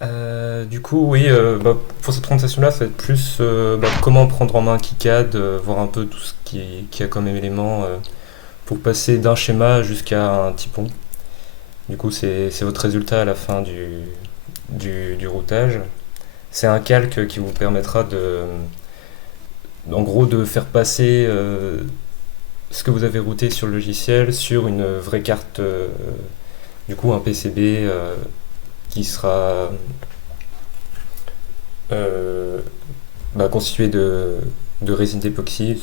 Du coup, oui, pour cette présentation-là, ça va être plus comment prendre en main KiCad, voir un peu tout ce qui a comme élément pour passer d'un schéma jusqu'à un typon. Du coup, c'est votre résultat à la fin du routage. C'est un calque qui vous permettra en gros, de faire passer ce que vous avez routé sur le logiciel sur une vraie carte, du coup, un PCB qui sera euh, constitué de résine d'époxy.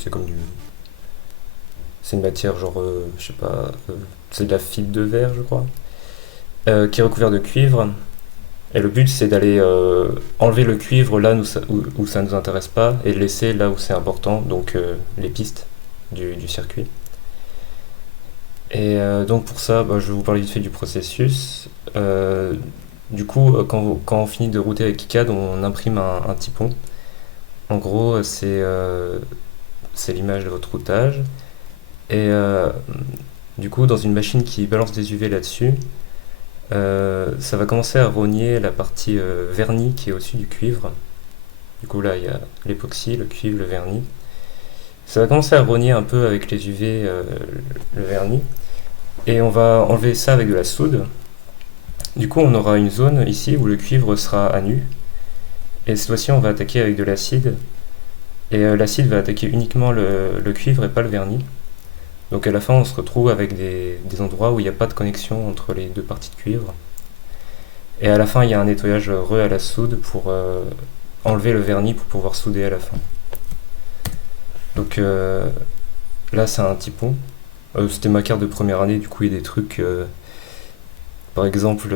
C'est une matière genre, je sais pas, c'est de la fibre de verre, je crois, qui est recouvert de cuivre. Et le but, c'est d'aller enlever le cuivre là où ça ne nous intéresse pas et le laisser là où c'est important, donc les pistes du circuit. Et donc pour ça, je vais vous parler vite fait du processus. Du coup, quand on finit de router avec KiCad, on imprime un typon. En gros, c'est l'image de votre routage. Et du coup, dans une machine qui balance des UV là-dessus, ça va commencer à rogner la partie vernis qui est au-dessus du cuivre. Du coup, là, il y a l'époxy, le cuivre, le vernis. Ça va commencer à rogner un peu avec les UV, le vernis. Et on va enlever ça avec de la soude. Du coup, on aura une zone ici où le cuivre sera à nu. Et cette fois-ci, on va attaquer avec de l'acide. Et l'acide va attaquer uniquement le cuivre et pas le vernis. Donc à la fin, on se retrouve avec des endroits où il n'y a pas de connexion entre les deux parties de cuivre. Et à la fin, il y a un nettoyage à la soude pour enlever le vernis pour pouvoir souder à la fin. Donc là, c'est un typon. C'était ma carte de première année, du coup, il y a des trucs, par exemple,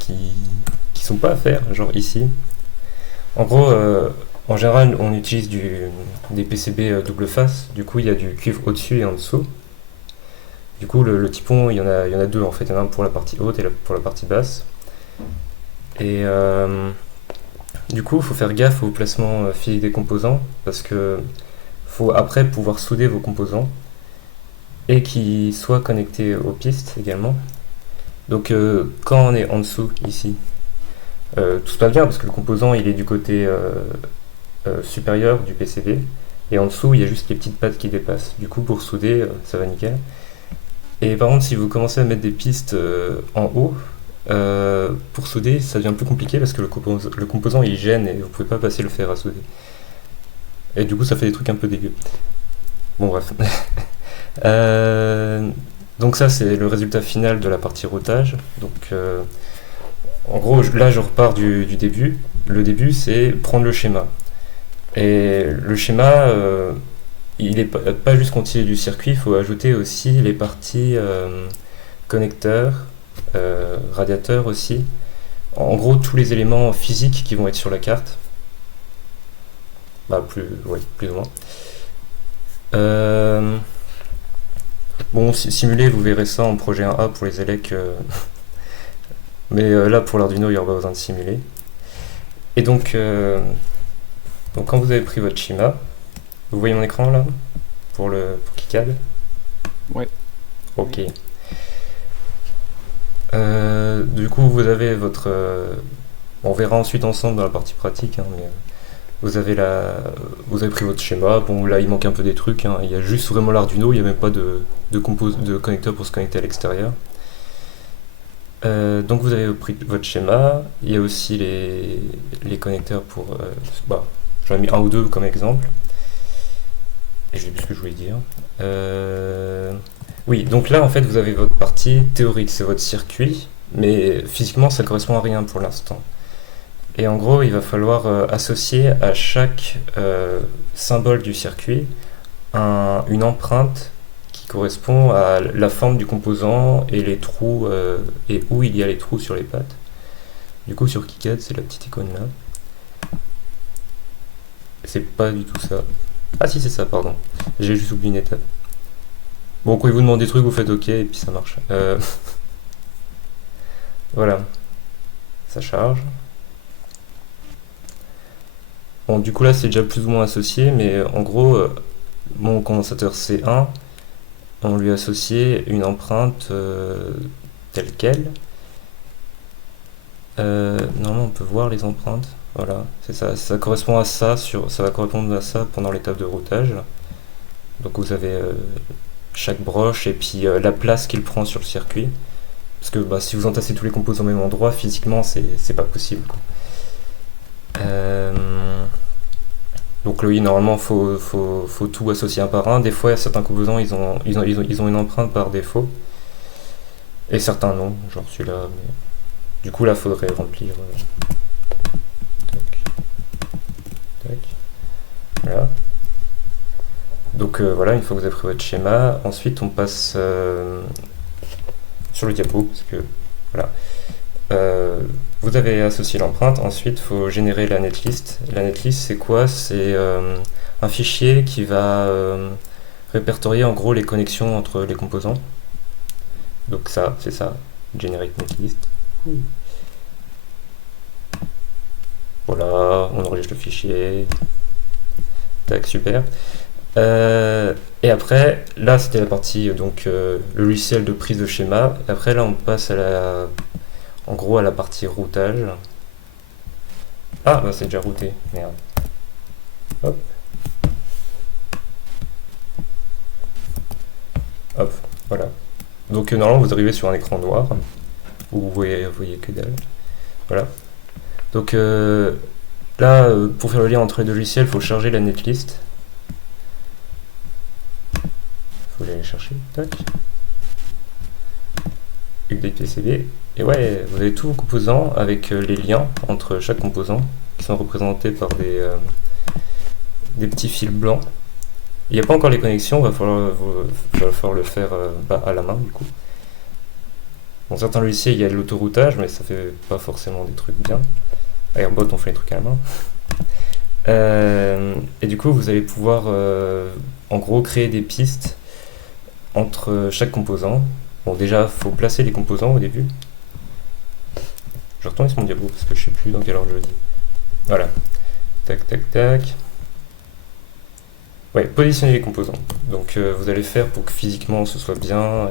qui, qui sont pas à faire, genre ici. En gros, en général, on utilise des PCB double face, du coup, il y a du cuivre au-dessus et en dessous. Du coup, le typon, il y en a deux en fait. Il y en a un pour la partie haute et pour la partie basse. Et du coup, il faut faire gaffe au placement physique des composants parce que faut après pouvoir souder vos composants et qu'ils soient connectés aux pistes également. Donc, quand on est en dessous ici, tout se passe bien parce que le composant il est du côté supérieur du PCB et en dessous il y a juste les petites pattes qui dépassent. Du coup, pour souder, ça va nickel. Et par contre, si vous commencez à mettre des pistes en haut, pour souder, ça devient plus compliqué parce que le composant il gêne et vous pouvez pas passer le fer à souder. Et du coup, ça fait des trucs un peu dégueux. Bon, bref. Euh, donc, ça, c'est le résultat final de la partie routage. Donc, en gros, là, je repars du début. Le début, c'est prendre le schéma. Et le schéma, il est pas juste continuer du circuit, il faut ajouter aussi les parties connecteurs, radiateurs aussi. En gros, tous les éléments physiques qui vont être sur la carte. Ouais, plus ou moins. Euh, bon, simulé, vous verrez ça en projet 1A pour les ELEC. Mais là, pour l'Arduino, il n'y aura pas besoin de simuler. Et donc, quand vous avez pris votre schéma, vous voyez mon écran là pour KiCad. Ouais, Ok. oui. Du coup, vous avez votre. On verra ensuite ensemble dans la partie pratique, hein, mais vous avez vous avez pris votre schéma. Bon, là, il manque un peu des trucs, hein. Il y a juste vraiment l'Arduino. Il n'y a même pas de connecteur pour se connecter à l'extérieur. Donc, vous avez pris votre schéma. Il y a aussi les connecteurs pour. J'en ai mis un ou deux comme exemple. Et je sais plus ce que je voulais dire. Oui, donc là, en fait, vous avez votre partie théorique, c'est votre circuit, mais physiquement, ça correspond à rien pour l'instant. Et en gros, il va falloir associer à chaque symbole du circuit une empreinte qui correspond à la forme du composant et les trous et où il y a les trous sur les pattes. Du coup, sur KiCad, c'est la petite icône là. C'est pas du tout ça. Ah si, c'est ça, pardon. J'ai juste oublié une étape. Bon, quand il vous demande des trucs, vous faites OK et puis ça marche. Voilà, ça charge. Bon, du coup là, c'est déjà plus ou moins associé, mais en gros, mon condensateur C1, on lui a associé une empreinte telle quelle. Normalement, on peut voir les empreintes. Voilà, c'est ça. Ça correspond à ça, ça va correspondre à ça pendant l'étape de routage. Donc vous avez chaque broche et puis la place qu'il prend sur le circuit. Parce que bah, si vous entassez tous les composants au même endroit, physiquement, c'est pas possible, quoi. Euh, donc oui, normalement, faut tout associer un par un. Des fois, certains composants, ils ont une empreinte par défaut. Et certains non, genre celui-là. Mais... Du coup, là, faudrait remplir. Tac, tac. Voilà. Donc voilà, une fois que vous avez pris votre schéma, ensuite on passe sur le diapo, parce que voilà. Vous avez associé l'empreinte, ensuite il faut générer la netlist. La netlist c'est quoi? C'est un fichier qui va répertorier en gros les connexions entre les composants. Donc ça, c'est ça, generate netlist. Voilà, on enregistre le fichier. Tac, super. Et après, là c'était la partie donc le logiciel de prise de schéma. Et après là on passe en gros à la partie routage. Ah bah c'est déjà routé, merde. Hop, hop, voilà. Donc normalement vous arrivez sur un écran noir où vous voyez que dalle. Voilà. Donc là pour faire le lien entre les deux logiciels, il faut charger la netlist. Faut aller chercher, tac. Update PCB. Et ouais, vous avez tous vos composants avec les liens entre chaque composant qui sont représentés par des petits fils blancs. Il n'y a pas encore les connexions, va falloir le faire à la main du coup. Dans certains logiciels, il y a de l'autoroutage, mais ça fait pas forcément des trucs bien. Airbot, on fait les trucs à la main. Et du coup, vous allez pouvoir en gros créer des pistes entre chaque composant. Bon, déjà, il faut placer les composants au début. Je retourne sur mon diapo parce que je sais plus dans quel ordre je le dis. Voilà. Tac, tac, tac. Ouais, positionner les composants. Donc vous allez faire pour que physiquement ce soit bien.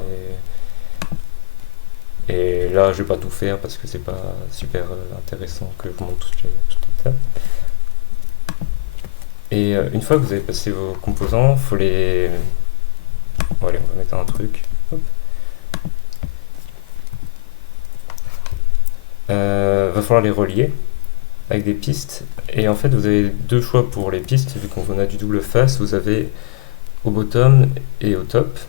Et là, je vais pas tout faire parce que c'est pas super intéressant que je vous montre toutes les étapes. Et une fois que vous avez passé vos composants, faut les... Bon, allez, on va mettre un truc. Hop. Va falloir les relier avec des pistes. Et en fait, vous avez deux choix pour les pistes. Vu qu'on a du double face, vous avez au bottom et au top.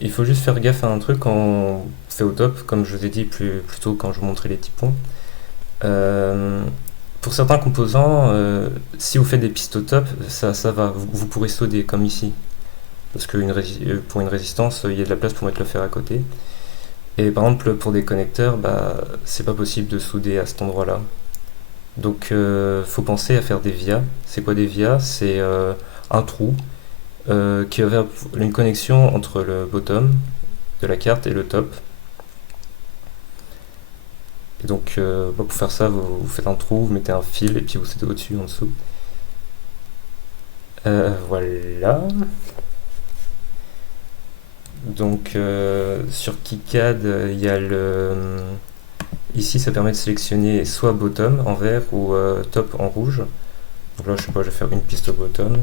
Il faut juste faire gaffe à un truc quand on fait au top, comme je vous ai dit plus tôt quand je vous montrais les petits ponts. Pour certains composants, si vous faites des pistes au top, ça va, vous pourrez solder comme ici. Parce que pour une résistance, il y a de la place pour mettre le fer à côté. Et par exemple, pour des connecteurs, bah, c'est pas possible de souder à cet endroit-là. Donc, faut penser à faire des vias. C'est quoi des vias? C'est un trou qui va faire une connexion entre le bottom de la carte et le top. Et donc, pour faire ça, vous faites un trou, vous mettez un fil et puis vous mettez au-dessus, en dessous. Voilà. Donc, sur KiCad, il y a le... Ici, ça permet de sélectionner soit bottom en vert ou top en rouge. Donc là, je sais pas, je vais faire une piste au bottom.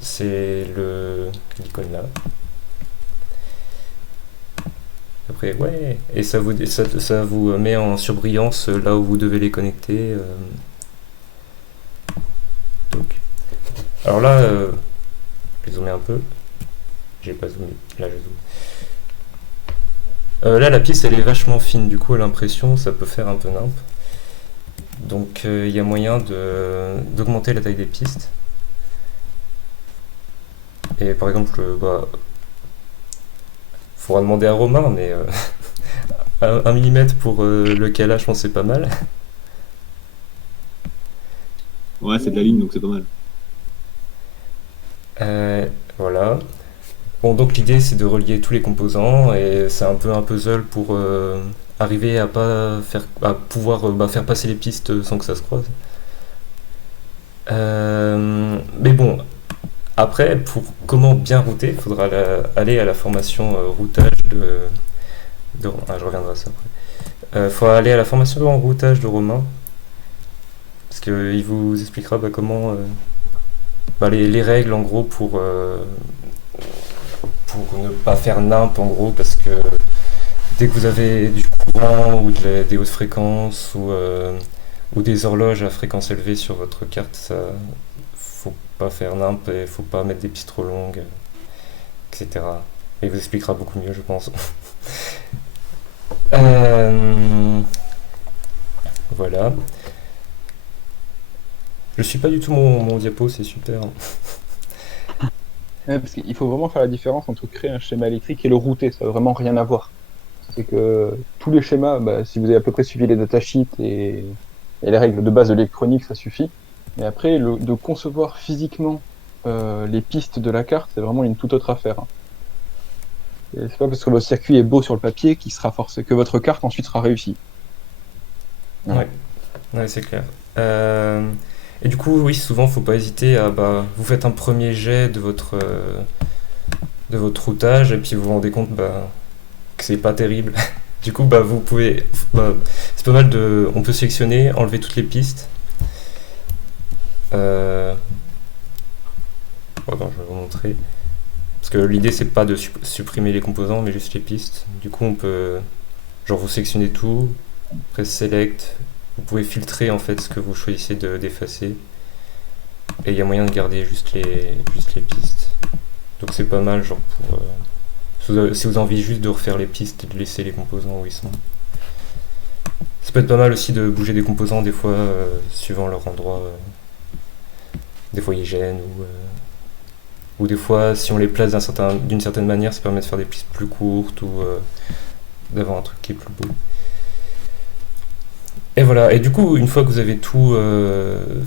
C'est l'icône là. Après, ouais, et ça vous met en surbrillance là où vous devez les connecter. Donc. Alors là, je vais zoomer un peu. J'ai pas zoomé, là je zoome. Là, la piste elle est vachement fine, du coup, à l'impression, ça peut faire un peu nimp. Donc, il y a moyen d'augmenter la taille des pistes. Et par exemple, bah, faudra demander à Romain, mais 1 mm pour le calage, je pense que c'est pas mal. Ouais, c'est de la ligne, donc c'est pas mal. Voilà. Bon, donc l'idée c'est de relier tous les composants et c'est un peu un puzzle pour arriver à pouvoir faire passer les pistes sans que ça se croise. Mais bon, Après, pour comment bien router, il faudra aller à la formation routage je reviendrai à ça après. Il faudra aller à la formation en routage de Romain, parce qu'il vous expliquera comment les règles en gros pour ne pas faire nimp en gros, parce que dès que vous avez du courant ou des hautes fréquences ou des horloges à fréquence élevée sur votre carte, ça faut pas faire nimp et faut pas mettre des pistes trop longues, etc. Et il vous expliquera beaucoup mieux, je pense. Euh, voilà. Je suis pas du tout mon diapo, c'est super. Ouais, parce qu'il faut vraiment faire la différence entre créer un schéma électrique et le router. Ça n'a vraiment rien à voir. C'est que tous les schémas, bah, si vous avez à peu près suivi les datasheets et les règles de base de l'électronique, ça suffit. Mais après, de concevoir physiquement les pistes de la carte, c'est vraiment une toute autre affaire, hein. Et c'est pas parce que votre circuit est beau sur le papier qu'il sera forcé que votre carte ensuite sera réussie. Voilà. Ouais, ouais, c'est clair. Et du coup, oui, souvent, faut pas hésiter à vous faites un premier jet de votre routage et puis vous vous rendez compte que c'est pas terrible. Du coup, vous pouvez, c'est pas mal on peut sélectionner, enlever toutes les pistes. Euh, Attends, je vais vous montrer. Parce que l'idée, c'est pas de supprimer les composants, mais juste les pistes. Du coup, on peut, genre, vous sélectionnez tout, press select, vous pouvez filtrer en fait ce que vous choisissez d'effacer. Et il y a moyen de garder juste les pistes. Donc c'est pas mal, genre pour. Si vous avez envie juste de refaire les pistes et de laisser les composants où ils sont. Ça peut être pas mal aussi de bouger des composants des fois, suivant leur endroit. Des fois ils gênent ou des fois si on les place d'une certaine manière, ça permet de faire des pistes plus courtes ou d'avoir un truc qui est plus beau. Et voilà, et du coup, une fois que vous avez tout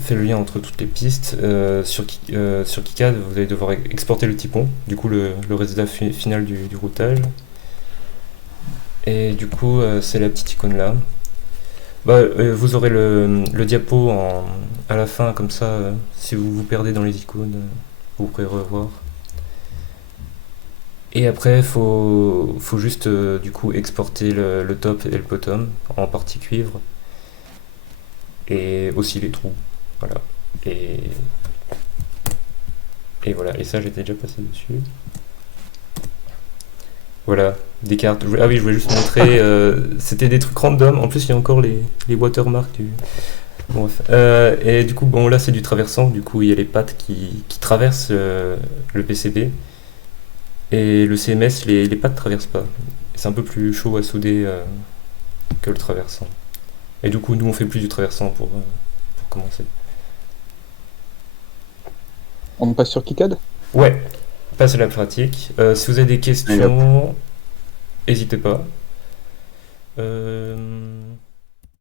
fait le lien entre toutes les pistes, sur KiCad, vous allez devoir exporter le typon, du coup le résultat final du routage. Et du coup, c'est la petite icône là. Vous aurez le diapo à la fin, comme ça, si vous vous perdez dans les icônes, vous pourrez revoir. Et après, faut juste du coup exporter le top et le bottom en partie cuivre. Et aussi les trous. Voilà. Et, et voilà. Et ça, j'étais déjà passé dessus. Voilà. Des cartes. Ah oui, je voulais juste montrer. C'était des trucs random. En plus, il y a encore les watermarks du. Bon, bref. Et du coup, bon, là, c'est du traversant. Du coup, il y a les pattes qui traversent le PCB. Et le CMS, les pattes ne traversent pas. C'est un peu plus chaud à souder que le traversant. Et du coup, nous, on fait plus du traversant pour commencer. On passe sur KiCad? Ouais, passe à la pratique. Si vous avez des Allez, hop. questions, n'hésitez pas.